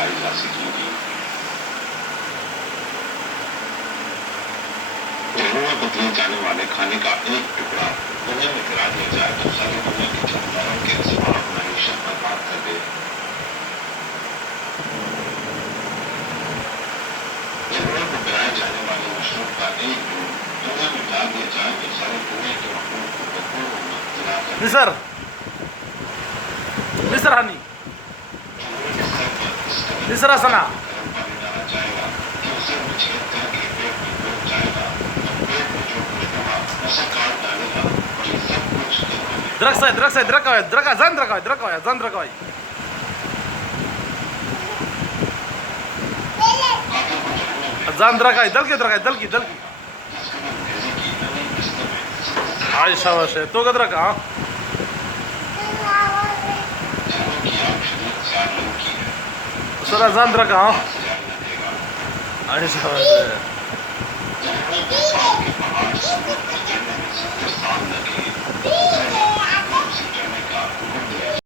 खिलाई जा सकेगी। जहर में बदले जाने वाले खाने का एक टुकड़ा दुनिया में गिरा दिया जाए तो सारी दुनिया के जानदारों के असबाब मईशत बर्बाद कर दे। जहर में गिराए जाने वाले मशरूब का एक दूध दुनिया में डाल दिया जाए तो सारी दुनिया के मखलूक को बदबू और मुब्तला कर दे। मिस्र हानी मिस्र सना Drakaj, zan drakaj. Zan drakaj, dalki. Ay şavaş, to ga draka, ha? Sara zan draka, ha? Ay şavaş.